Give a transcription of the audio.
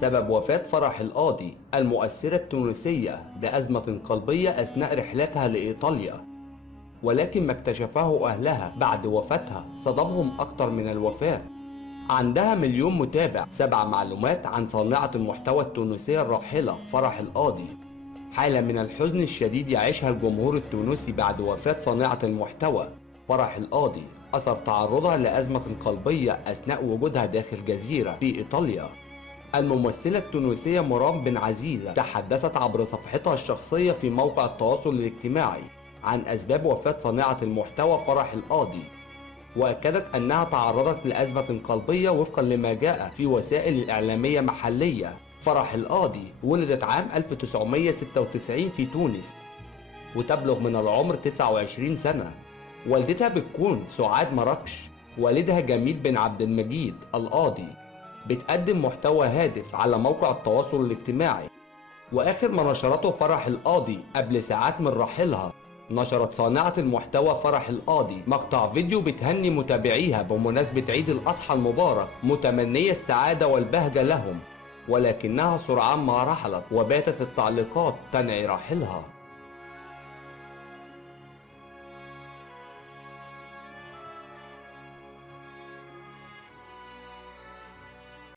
سبب وفاة فرح القاضي المؤثرة التونسية بأزمة قلبية أثناء رحلتها لإيطاليا، ولكن ما اكتشفه أهلها بعد وفاتها صدمهم أكتر من الوفاة. عندها مليون متابع. 7 معلومات عن صانعة المحتوى التونسية الراحلة فرح القاضي. حالة من الحزن الشديد يعيشها الجمهور التونسي بعد وفاة صانعة المحتوى فرح القاضي أثر تعرضها لأزمة قلبية أثناء وجودها داخل جزيرة في إيطاليا. الممثلة التونسية مرام بن عزيزة تحدثت عبر صفحتها الشخصية في موقع التواصل الاجتماعي عن أسباب وفاة صانعة المحتوى فرح القاضي، وأكدت أنها تعرضت لأزمة قلبية وفقا لما جاء في وسائل الإعلامية محلية. فرح القاضي ولدت عام 1996 في تونس، وتبلغ من العمر 29 سنة. والدتها بتكون سعاد مراكش. والدها جميل بن عبد المجيد القاضي. بتقدم محتوى هادف على موقع التواصل الاجتماعي. وآخر ما نشرته فرح القاضي قبل ساعات من رحيلها، نشرت صانعة المحتوى فرح القاضي مقطع فيديو بتهني متابعيها بمناسبة عيد الأضحى المبارك، متمنية السعادة والبهجة لهم، ولكنها سرعان ما رحلت وباتت التعليقات تنعي راحلها.